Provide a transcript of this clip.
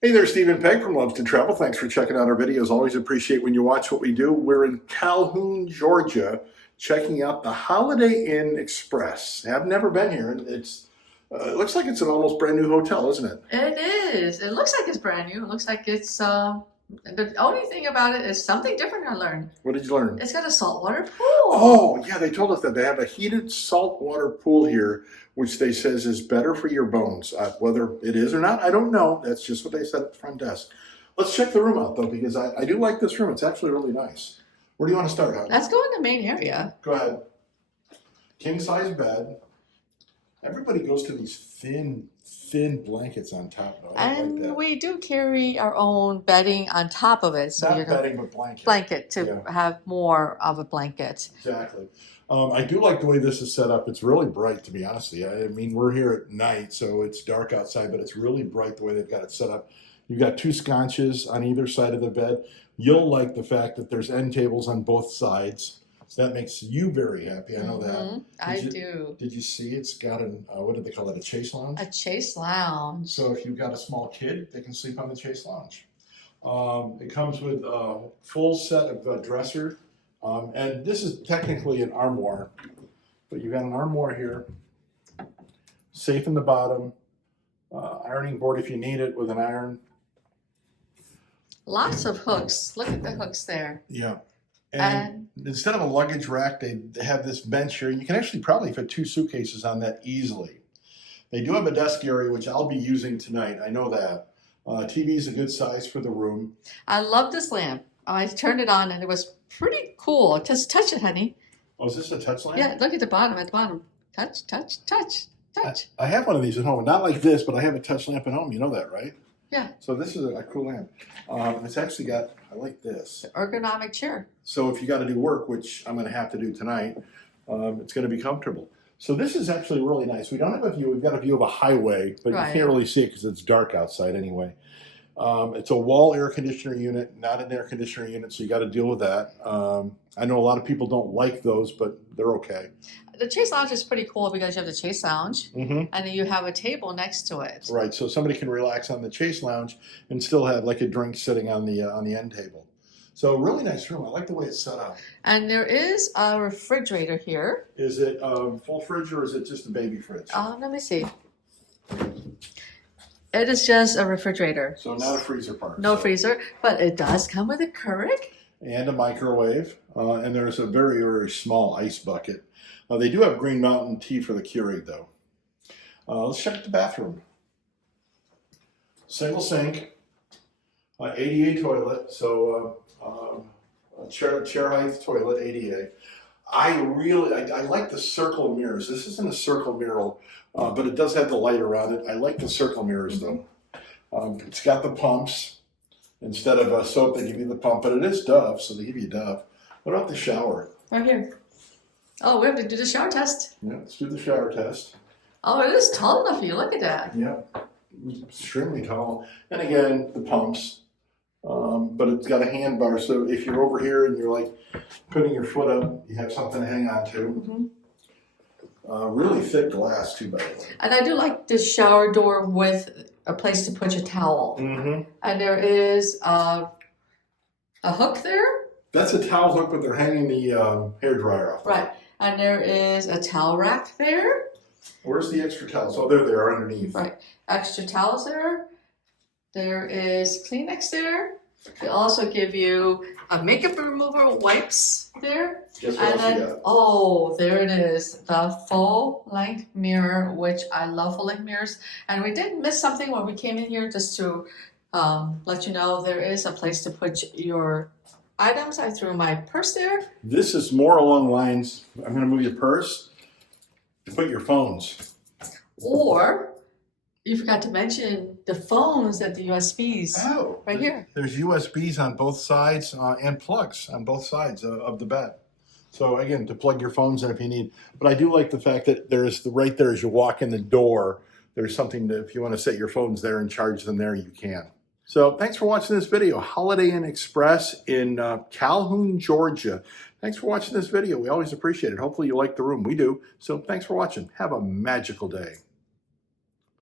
Hey there, Stephen Pegg from Luvs to Travel. Thanks for checking out our videos. Always appreciate when you watch what we do. We're in Calhoun, Georgia, checking out the Holiday Inn Express. I've never been here. It looks like it's an almost brand new hotel, isn't it? It is. It looks like it's brand new. It looks like it's, the only thing about it is something different I learned. What did you learn? It's got a saltwater pool. Oh, yeah, they told us that they have a heated saltwater pool here, which they says is better for your bones. Whether it is or not, I don't know. That's just what they said at the front desk. Let's check the room out, though, because I do like this room. It's actually really nice. Where do you want to start, hon? Let's go in the main area. Go ahead. King-size bed. Everybody goes to these thin blankets on top, though. And like we do carry our own bedding on top of it. So Not you're bedding, but blanket. Blanket to have more of a blanket. Exactly. I do like the way this is set up. It's really bright, to be honest with you. I mean, we're here at night, so it's dark outside, but it's really bright the way they've got it set up. You've got two sconces on either side of the bed. You'll like the fact that there's end tables on both sides. So that makes you very happy. I know that. I do. Did you see it's got an, what do they call it, a chase lounge? A chase lounge. So if you've got a small kid, they can sleep on the chase lounge. It comes with a full set of dresser. And this is technically an armoire, but you've got an armoire here, safe in the bottom, ironing board if you need it with an iron. Lots of hooks. Look at the hooks there. Yeah. And instead of a luggage rack, they have this bench here. You can actually probably fit two suitcases on that easily. They do have a desk area, which I'll be using tonight. I know that. TV is a good size for the room. I love this lamp. I turned it on and it was pretty cool. Just touch it, honey. Oh, is this a touch lamp? Yeah, look at the bottom. At the bottom. Touch, touch, touch, touch. I have one of these at home. Not like this, but I have a touch lamp at home. You know that, right? Yeah. So this is a cool lamp. It's actually got, I like this. The ergonomic chair. So if you got to do work, which I'm going to have to do tonight, it's going to be comfortable. So this is actually really nice. We don't have a view. We've got a view of a highway, but you can't really see it because it's dark outside anyway. It's a wall air conditioner unit, not an air conditioner unit, so you got to deal with that. I know a lot of people don't like those, but they're okay. The Chase Lounge is pretty cool because you have the Chase Lounge, and then you have a table next to it. Right, so somebody can relax on the Chase Lounge and still have like a drink sitting on the end table. So really nice room. I like the way it's set up. And there is a refrigerator here. Is it a full fridge or is it just a baby fridge? Let me see. It is just a refrigerator. So not a freezer part. No freezer, but it does come with a Keurig. And a microwave. And there's a very, very small ice bucket. They do have Green Mountain tea for the Keurig, though. Let's check the bathroom. Single sink. ADA toilet. So chair height toilet, ADA. I like the circle mirrors. This isn't a circle mirror, but it does have the light around it. I like the circle mirrors, though. It's got the pumps. Instead of soap, they give you the pump, but it is Dove, so they give you Dove. What about the shower? Right here. Oh, we have to do the shower test. Yeah, let's do the shower test. Oh, it is tall enough for you. Look at that. Yeah, extremely tall. And again, the pumps. But it's got a hand bar, so if you're over here and you're like putting your foot up, you have something to hang on to. Really thick glass, too, by the way. And I do like this shower door with a place to put your towel. And there is a hook there. That's a towel hook, but they're hanging the hair dryer off. Right. And there is a towel rack there. Where's the extra towels? Oh, there they are underneath. Right. Extra towels there. There is Kleenex there. They also give you a makeup remover wipes there. Guess what else you got? Oh, there it is. The full-length mirror, which I love full-length mirrors. And we did miss something when we came in here, just to let you know there is a place to put your items. I threw my purse there. This is more along lines, I'm going to move your purse to put your phones. Or you forgot to mention the phones at the USBs. Oh, right here. There's USBs on both sides and plugs on both sides of the bed. So again, to plug your phones in if you need. But I do like the fact that there's right there as you walk in the door, there's something that if you want to set your phones there and charge them there, you can. So thanks for watching this video. Holiday Inn Express in Calhoun, Georgia. Thanks for watching this video. We always appreciate it. Hopefully you like the room. We do. So thanks for watching. Have a magical day.